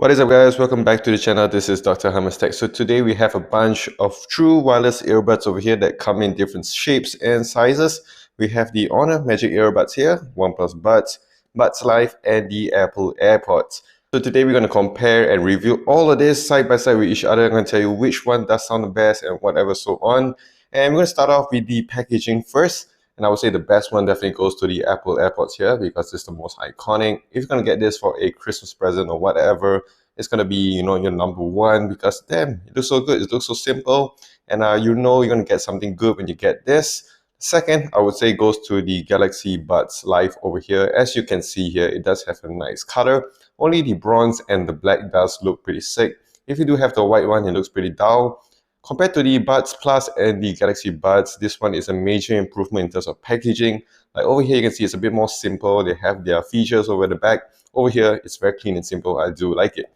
What is up guys, welcome back to the channel. This is Dr. Hammer's Tech. So today we have a bunch of true wireless earbuds over here that come in different shapes and sizes. We have the Honor Magic Earbuds here, OnePlus Buds, Buds Live, and the Apple Airpods. So today we're going to compare and review all of this side by side with each other. I'm going to tell you which one does sound the best and whatever so on. And we're going to start off with the packaging first. And I would say the best one definitely goes to the Apple Airpods here because it's the most iconic. If you're going to get this for a Christmas present or whatever, it's going to be, your number one because damn, it looks so good. It looks so simple. And you're going to get something good when you get this. Second, I would say goes to the Galaxy Buds Live over here. As you can see here, it does have a nice color. Only the bronze and the black does look pretty sick. If you do have the white one, it looks pretty dull. Compared to the Buds Plus and the Galaxy Buds, this one is a major improvement in terms of packaging. Like over here, you can see it's a bit more simple. They have their features over the back. Over here, it's very clean and simple. I do like it.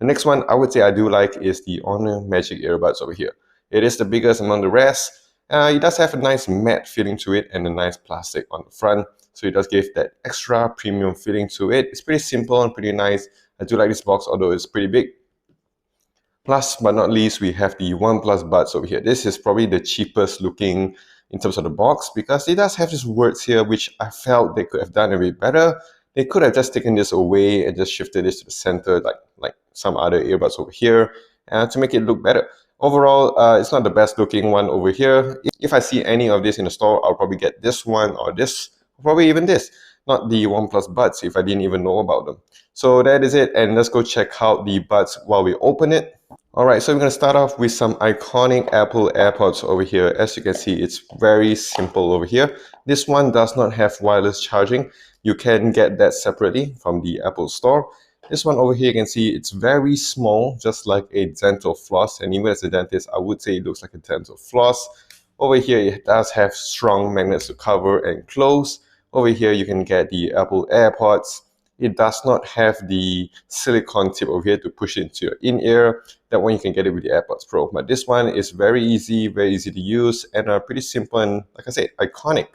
The next one I would say I do like is the Honor Magic Earbuds over here. It is the biggest among the rest. It does have a nice matte feeling to it and a nice plastic on the front. So it does give that extra premium feeling to it. It's pretty simple and pretty nice. I do like this box, although it's pretty big. Last but not least, we have the OnePlus Buds over here. This is probably the cheapest looking in terms of the box because it does have these words here which I felt they could have done a bit better. They could have just taken this away and just shifted this to the center like some other earbuds over here to make it look better. Overall, it's not the best looking one over here. If I see any of this in the store, I'll probably get this one or this, probably even this. Not the OnePlus Buds if I didn't even know about them. So that is it, and let's go check out the Buds while we open it. Alright, so we're going to start off with some iconic Apple Airpods over here. As you can see, it's very simple over here. This one does not have wireless charging. You can get that separately from the Apple Store. This one over here, you can see it's very small, just like a dental floss. And even as a dentist, I would say it looks like a dental floss. Over here, it does have strong magnets to cover and close. Over here, you can get the Apple Airpods. It does not have the silicone tip over here to push into your in-ear. That one you can get it with the AirPods Pro. But this one is very easy to use, and pretty simple and, like I said, iconic.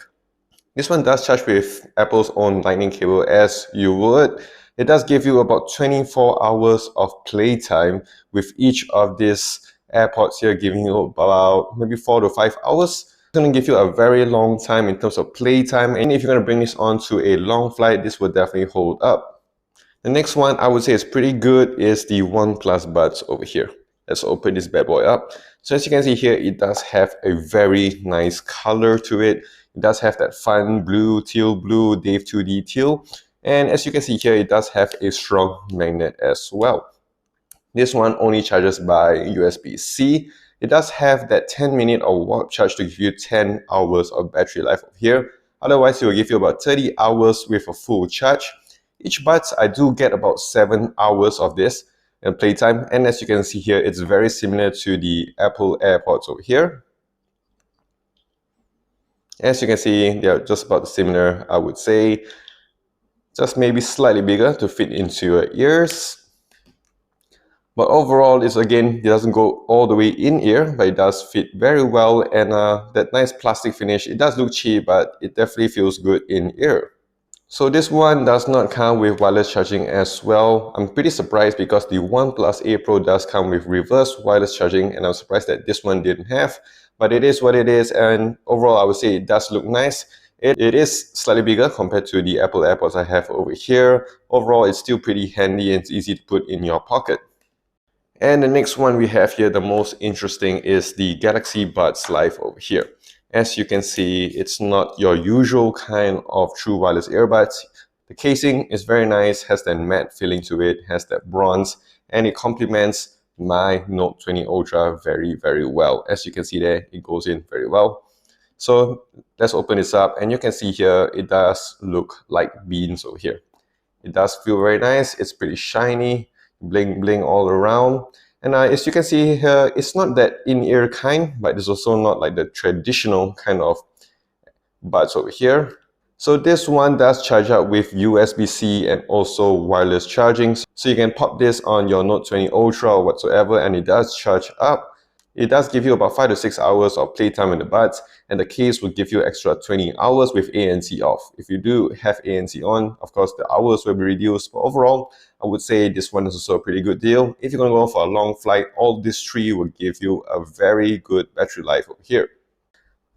This one does charge with Apple's own lightning cable as you would. It does give you about 24 hours of playtime with each of these AirPods here, giving you about maybe 4 to 5 hours. It's going to give you a very long time in terms of playtime, and if you're going to bring this on to a long flight, this will definitely hold up. The next one I would say is pretty good is the OnePlus Buds over here. Let's open this bad boy up. So as you can see here, it does have a very nice color to it. It does have that fun blue, teal blue, Dave 2D teal. And as you can see here, it does have a strong magnet as well. This one only charges by USB-C. It does have that 10-minute or warp charge to give you 10 hours of battery life over here. Otherwise, it will give you about 30 hours with a full charge. Each Buds, I do get about 7 hours of this and playtime. And as you can see here, it's very similar to the Apple Airpods over here. As you can see, they're just about similar, I would say. Just maybe slightly bigger to fit into your ears. But overall, it doesn't go all the way in ear, but it does fit very well. And that nice plastic finish, it does look cheap, but it definitely feels good in ear. So this one does not come with wireless charging as well. I'm pretty surprised because the OnePlus 8 Pro does come with reverse wireless charging, and I'm surprised that this one didn't have. But it is what it is, and overall I would say it does look nice. It is slightly bigger compared to the Apple Airpods I have over here. Overall, it's still pretty handy and it's easy to put in your pocket. And the next one we have here, the most interesting, is the Galaxy Buds Live over here. As you can see, it's not your usual kind of true wireless earbuds. The casing is very nice, has that matte feeling to it, has that bronze, and it complements my Note 20 Ultra very well. As you can see there, it goes in very well. So let's open this up, and you can see here, it does look like beans over here. It does feel very nice. It's pretty shiny, bling all around. And as you can see here, it's not that in-ear kind, but it's also not like the traditional kind of buds over here. So this one does charge up with USB-C and also wireless charging. So you can pop this on your Note 20 Ultra or whatsoever, and it does charge up. It does give you about 5 to 6 hours of playtime in the buds, and the case will give you extra 20 hours with ANC off. If you do have ANC on, of course, the hours will be reduced. But overall, I would say this one is also a pretty good deal. If you're going to go for a long flight, all these three will give you a very good battery life over here.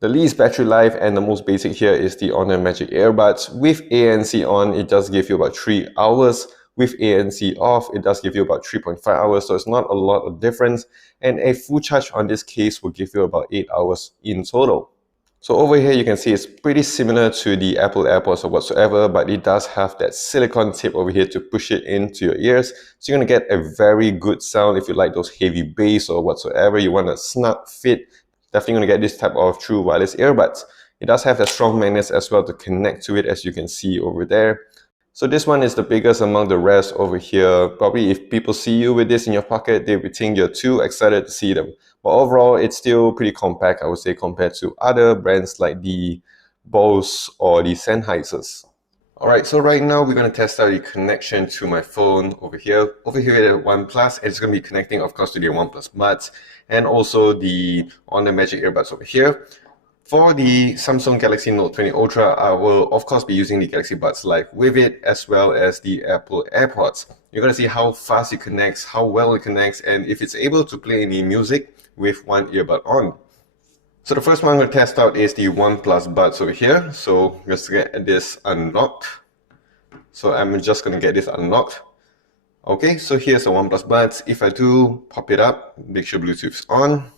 The least battery life and the most basic here is the Honor Magic Earbuds. With ANC on, it does give you about 3 hours. With ANC off, it does give you about 3.5 hours, so it's not a lot of difference. And a full charge on this case will give you about 8 hours in total. So over here, you can see it's pretty similar to the Apple Airpods or whatsoever, but it does have that silicone tip over here to push it into your ears. So you're gonna get a very good sound if you like those heavy bass or whatsoever. You want a snug fit, definitely gonna get this type of true wireless earbuds. It does have a strong magnets as well to connect to it, as you can see over there. So this one is the biggest among the rest over here. Probably if people see you with this in your pocket, they would think you're too excited to see them. But overall, it's still pretty compact, I would say, compared to other brands like the Bose or the Sennheisers. Alright, so right now we're going to test out the connection to my phone over here. Over here at OnePlus, it's going to be connecting, of course, to the OnePlus Buds and also the Honor Magic Earbuds over here. For the Samsung Galaxy Note 20 Ultra, I will of course be using the Galaxy Buds Live with it, as well as the Apple Airpods. You're going to see how fast it connects, how well it connects, and if it's able to play any music with one earbud on. So the first one I'm going to test out is the OnePlus Buds over here. So let's get this unlocked. So I'm just going to get this unlocked. Okay, so here's the OnePlus Buds. If I do pop it up, make sure Bluetooth's on.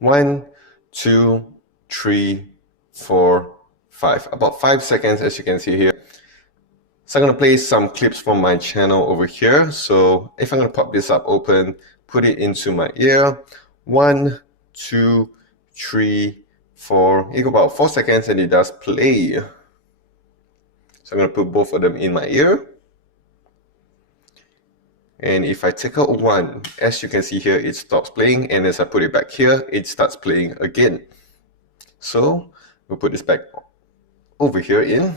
1, 2, 3, 4, 5. About 5 seconds, as you can see here. So I'm going to play some clips from my channel over here. So if I'm going to pop this up open, put it into my ear. 1, 2, 3, 4. It goes about 4 seconds and it does play. So I'm going to put both of them in my ear. And if I take out one, as you can see here, it stops playing. And as I put it back here, it starts playing again. So we'll put this back over here in.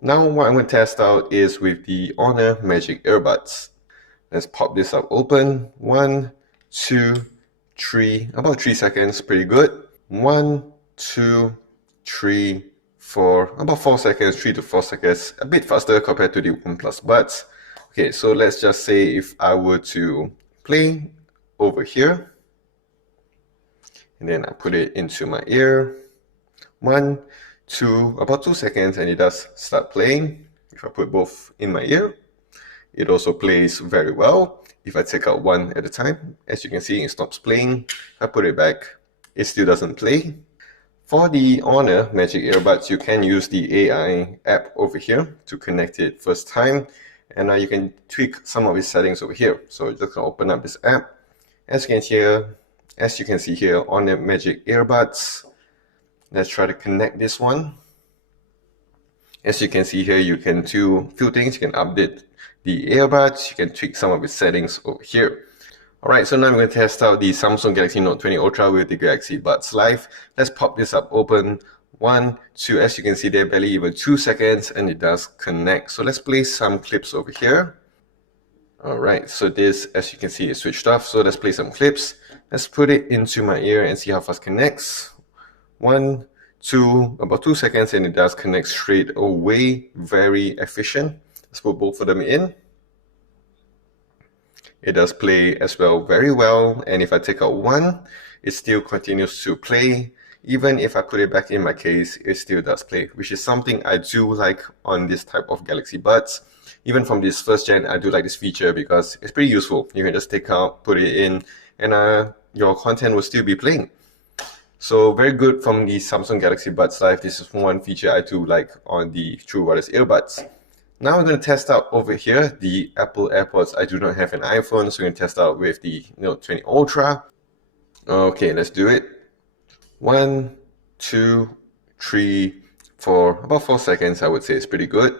Now what I'm going to test out is with the Honor Magic Earbuds. Let's pop this up open. 1, 2, 3, about 3 seconds, pretty good. 1, 2, 3, 4, about 4 seconds, 3 to 4 seconds, a bit faster compared to the OnePlus Buds. Okay, so let's just say if I were to play over here, and then I put it into my ear. 1, 2, about 2 seconds, and it does start playing. If I put both in my ear, it also plays very well. If I take out one at a time, as you can see, it stops playing. I put it back, it still doesn't play. For the Honor Magic Earbuds, you can use the AI app over here to connect it first time. And now you can tweak some of its settings over here. So just gonna open up this app. As you can see here, Honor Magic Earbuds. Let's try to connect this one. As you can see here, you can do a few things. You can update the earbuds. You can tweak some of its settings over here. Alright, so now I'm going to test out the Samsung Galaxy Note 20 Ultra with the Galaxy Buds Live. Let's pop this up open. 1, 2, as you can see there, barely even 2 seconds, and it does connect. So let's play some clips over here. Alright, so this, as you can see, is switched off. So let's play some clips. Let's put it into my ear and see how fast it connects. 1, 2, about 2 seconds, and it does connect straight away. Very efficient. Let's put both of them in. It does play as well very well, and if I take out one, it still continues to play. Even if I put it back in my case, it still does play, which is something I do like on this type of Galaxy Buds. Even from this first gen, I do like this feature because it's pretty useful. You can just take out, put it in, and your content will still be playing. So very good from the Samsung Galaxy Buds Live. This is one feature I do like on the true wireless earbuds. Now we're going to test out over here the Apple Airpods. I do not have an iPhone, so we're going to test out with the Note 20 Ultra. Okay, let's do it. 1, 2, 3, 4, about 4 seconds, I would say it's pretty good.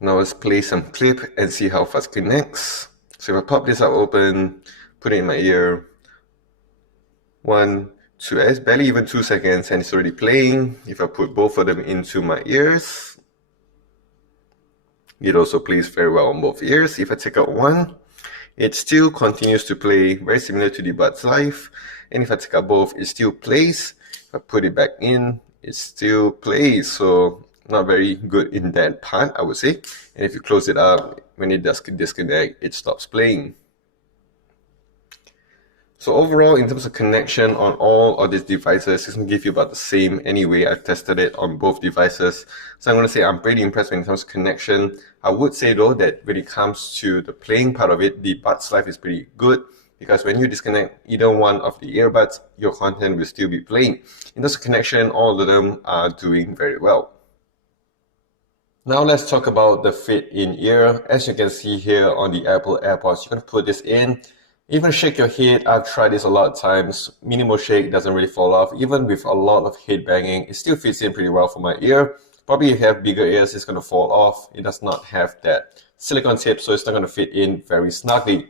Now let's play some clip and see how fast it connects. So if I pop this up open, put it in my ear. 1, 2, it's barely even 2 seconds and it's already playing. If I put both of them into my ears, it also plays very well on both ears. If I take out one, it still continues to play, very similar to the Buds Live. And if I take out both, it still plays. If I put it back in, it still plays. So not very good in that part, I would say. And if you close it up, when it does disconnect, it stops playing. So overall, in terms of connection on all of these devices, it's going to give you about the same anyway. I've tested it on both devices. So I'm going to say I'm pretty impressed when it comes to connection. I would say though that when it comes to the playing part of it, the buds life is pretty good, because when you disconnect either one of the earbuds, your content will still be playing. In terms of connection, all of them are doing very well. Now let's talk about the fit in ear. As you can see here on the Apple Airpods, you're going to put this in. Even shake your head, I've tried this a lot of times. Minimal shake doesn't really fall off. Even with a lot of head banging, it still fits in pretty well for my ear. Probably if you have bigger ears, it's going to fall off. It does not have that silicone tip, so it's not going to fit in very snugly.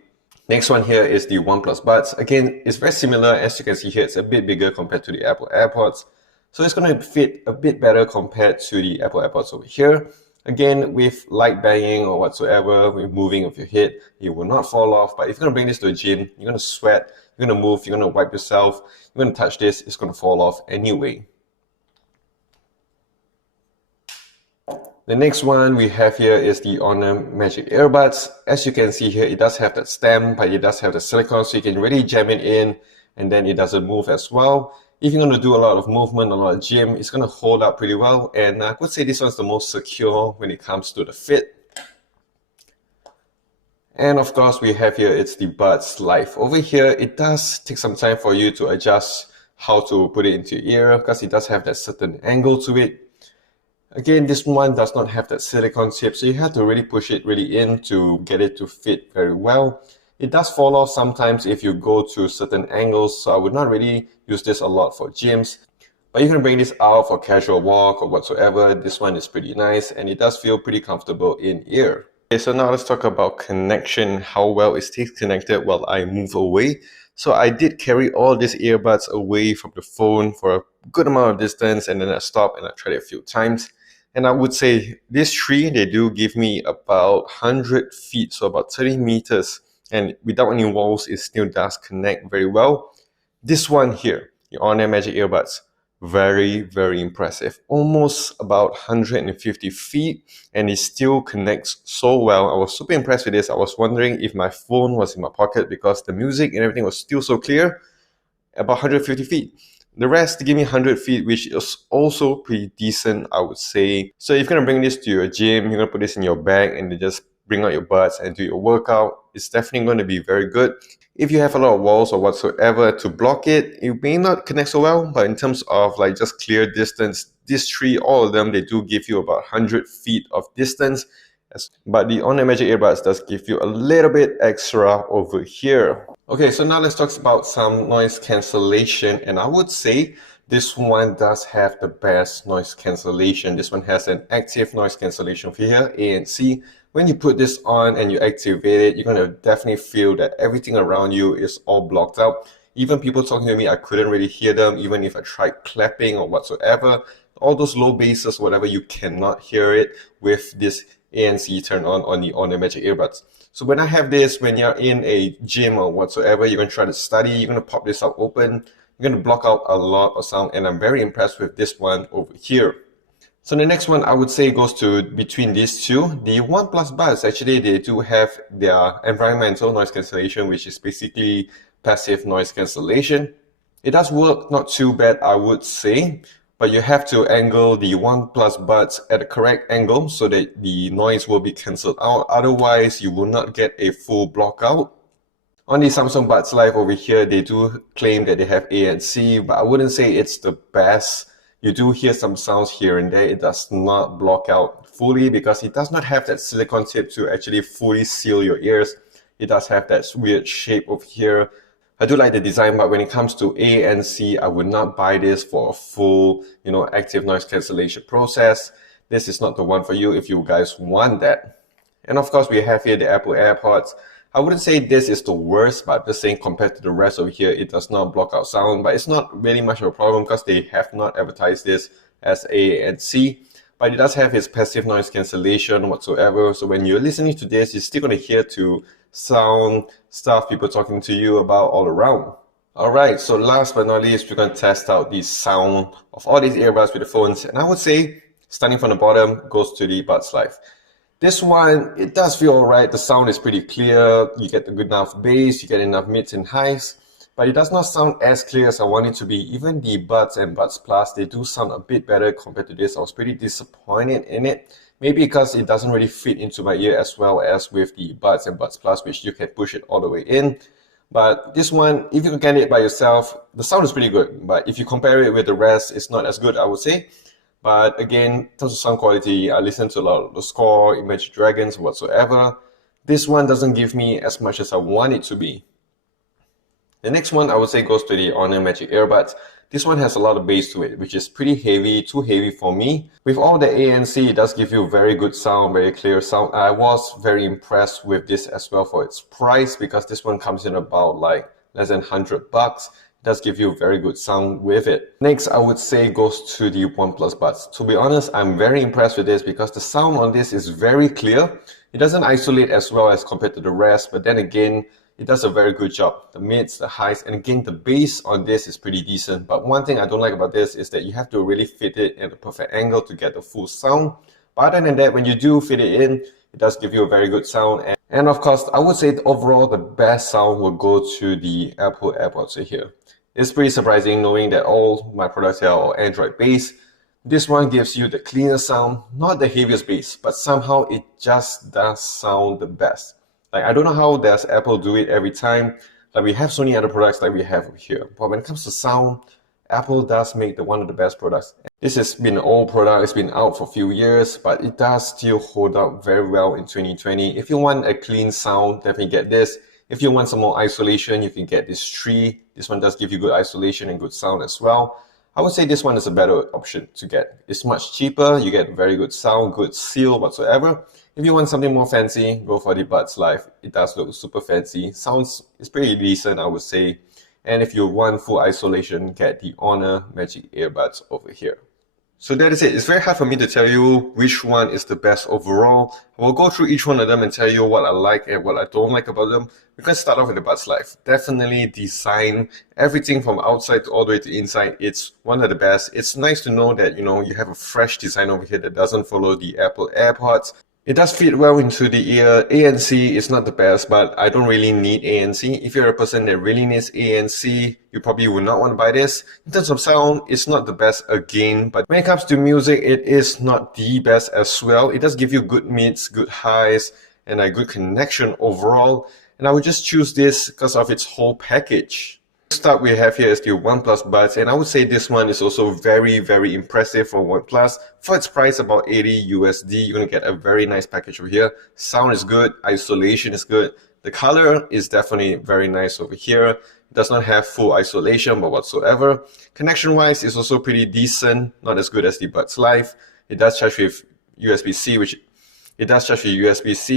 Next one here is the OnePlus Buds. Again, it's very similar. As you can see here, it's a bit bigger compared to the Apple Airpods. So it's going to fit a bit better compared to the Apple Airpods over here. Again, with light banging or whatsoever, with moving of your head, it will not fall off. But if you're going to bring this to a gym, you're going to sweat, you're going to move, you're going to wipe yourself, you're going to touch this, it's going to fall off anyway. The next one we have here is the Honor Magic Earbuds. As you can see here, it does have that stem, but it does have the silicone, so you can really jam it in, and then it doesn't move as well. If you're going to do a lot of movement, a lot of gym, it's going to hold up pretty well. And I would say this one's the most secure when it comes to the fit. And of course, we have here, it's the Buds Life. Over here, it does take some time for you to adjust how to put it into your ear, because it does have that certain angle to it. Again, this one does not have that silicone tip, so you have to really push it really in to get it to fit very well. It does fall off sometimes if you go to certain angles, so I would not really use this a lot for gyms. But you can bring this out for casual walk or whatsoever. This one is pretty nice, and it does feel pretty comfortable in ear. Okay, so now let's talk about connection, how well it stays connected while I move away. So I did carry all these earbuds away from the phone for a good amount of distance, and then I stopped and I tried it a few times. And I would say these three, they do give me about 100 feet, so about 30 meters. And without any walls, it still does connect very well. This one here, the Honor Magic Earbuds, very, very impressive. Almost about 150 feet, and it still connects so well. I was super impressed with this. I was wondering if my phone was in my pocket, because the music and everything was still so clear. About 150 feet. The rest give me 100 feet, which is also pretty decent, I would say. So if you're going to bring this to your gym, you're going to put this in your bag and you just bring out your buds and do your workout, it's definitely going to be very good. If you have a lot of walls or whatsoever to block it, it may not connect so well, but in terms of like just clear distance, these three, all of them, they do give you about 100 feet of distance. But the Honor Magic Earbuds does give you a little bit extra over here. Okay, so now let's talk about some noise cancellation, and I would say this one does have the best noise cancellation. This one has an active noise cancellation for here, ANC. When you put this on and you activate it, you're going to definitely feel that everything around you is all blocked out. Even people talking to me, I couldn't really hear them, even if I tried clapping or whatsoever. All those low basses, whatever, you cannot hear it with this ANC turned on the Honor Magic Earbuds. So when I have this, when you're in a gym or whatsoever, you're going to try to study, you're going to pop this out open, you're going to block out a lot of sound, and I'm very impressed with this one over here. So the next one I would say goes to between these two. The OnePlus Buds, actually they do have their environmental noise cancellation, which is basically passive noise cancellation. It does work not too bad, I would say, but you have to angle the OnePlus Buds at the correct angle so that the noise will be cancelled out. Otherwise, you will not get a full block out. On the Samsung Buds Live over here, they do claim that they have ANC, but I wouldn't say it's the best. You do hear some sounds here and there. It does not block out fully because it does not have that silicone tip to actually fully seal your ears. It does have that weird shape over here. I do like the design, but when it comes to ANC, I would not buy this for a full, active noise cancellation process. This is not the one for you if you guys want that. And of course, we have here the Apple Airpods. I wouldn't say this is the worst, but just saying compared to the rest over here, it does not block out sound, but it's not really much of a problem because they have not advertised this as ANC. But it does have its passive noise cancellation whatsoever. So when you're listening to this, you're still going to hear to sound stuff, people talking to you about all around. Alright, so last but not least, we're going to test out the sound of all these earbuds with the phones. And I would say Starting from the bottom goes to the Buds Live. This one, it does feel alright. The sound is pretty clear. You get the good enough bass, you get enough mids and highs, but it does not sound as clear as I want it to be. Even the Buds and Buds Plus, they do sound a bit better compared to this. I was pretty disappointed in it. Maybe because it doesn't really fit into my ear as well as with the Buds and Buds Plus, which you can push it all the way in. But this one, if you can get it by yourself, the sound is pretty good. But if you compare it with the rest, it's not as good, I would say. But again, in terms of sound quality, I listen to a lot of the Score, Imagine Dragons, whatsoever. This one doesn't give me as much as I want it to be. The next one I would say goes to the Honor Magic Earbuds. This one has a lot of bass to it, which is pretty heavy, too heavy for me. With all the ANC, it does give you very good sound, very clear sound. I was very impressed with this as well for its price, because this one comes in about like less than $100. Does give you very good sound with it. Next, I would say goes to the OnePlus Buds. To be honest, I'm very impressed with this because the sound on this is very clear. It doesn't isolate as well as compared to the rest, but then again, it does a very good job. The mids, the highs, and again, the bass on this is pretty decent. But one thing I don't like about this is that you have to really fit it at the perfect angle to get the full sound. But other than that, when you do fit it in, it does give you a very good sound. And of course, I would say overall, the best sound will go to the Apple Airpods right here. It's pretty surprising knowing that all my products here are Android based. This one gives you the cleaner sound, not the heaviest bass, but somehow it just does sound the best. Like, I don't know how does Apple do it every time. Like, we have so many other products like we have over here. But when it comes to sound, Apple does make one of the best products. This has been an old product, it's been out for a few years, but it does still hold up very well in 2020. If you want a clean sound, definitely get this. If you want some more isolation, you can get this tree. This one does give you good isolation and good sound as well. I would say this one is a better option to get. It's much cheaper, you get very good sound, good seal whatsoever. If you want something more fancy, go for the Buds Live. It does look super fancy. Sounds is pretty decent, I would say. And if you want full isolation, get the Honor Magic Earbuds over here. So that is it. It's very hard for me to tell you which one is the best overall. I will go through each one of them and tell you what I like and what I don't like about them. We can start off with the Buds Live. Definitely design, everything from outside all the way to inside. It's one of the best. It's nice to know that, you have a fresh design over here that doesn't follow the Apple Airpods. It does fit well into the ear. ANC is not the best, but I don't really need ANC. If you're a person that really needs ANC, you probably would not want to buy this. In terms of sound, it's not the best again, but when it comes to music, it is not the best as well. It does give you good mids, good highs, and a good connection overall. And I would just choose this because of its whole package. Next up we have here is the OnePlus Buds, and I would say this one is also very, very impressive for OnePlus. For its price, about 80 USD, you're going to get a very nice package over here. Sound is good, isolation is good. The color is definitely very nice over here. It does not have full isolation, but whatsoever. Connection-wise, it's also pretty decent, not as good as the Buds Live. It does charge with USB-C,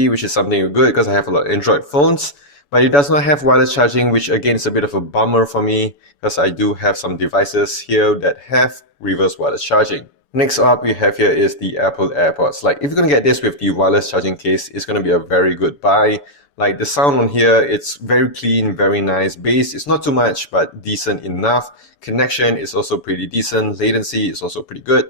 which is something good because I have a lot of Android phones. But it does not have wireless charging, which again is a bit of a bummer for me because I do have some devices here that have reverse wireless charging. Next up we have here is the Apple Airpods. Like, if you're going to get this with the wireless charging case, it's going to be a very good buy. Like, the sound on here, it's very clean, very nice. Bass is not too much, but decent enough. Connection is also pretty decent. Latency is also pretty good.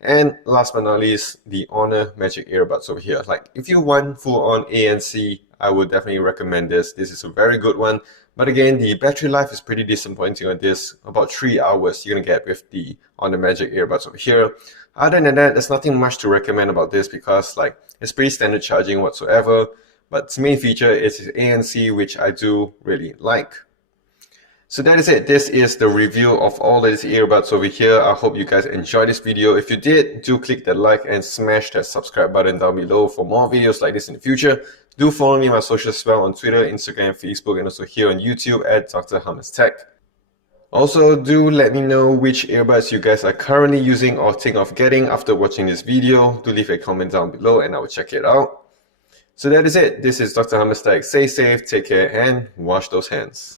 And last but not least, the Honor Magic Earbuds over here. Like, if you want full-on ANC, I would definitely recommend this. This is a very good one. But again, the battery life is pretty disappointing on this. About 3 hours you're going to get with the Honor Magic Earbuds over here. Other than that, there's nothing much to recommend about this because like it's pretty standard charging whatsoever. But its main feature is its ANC, which I do really like. So that is it. This is the review of all of these earbuds over here. I hope you guys enjoyed this video. If you did, do click that like and smash that subscribe button down below for more videos like this in the future. Do follow me on my socials as well on Twitter, Instagram, Facebook, and also here on YouTube at Dr. Hummus Tech. Also, do let me know which earbuds you guys are currently using or think of getting after watching this video. Do leave a comment down below and I will check it out. So that is it. This is Dr. Hummus Tech. Stay safe, take care, and wash those hands.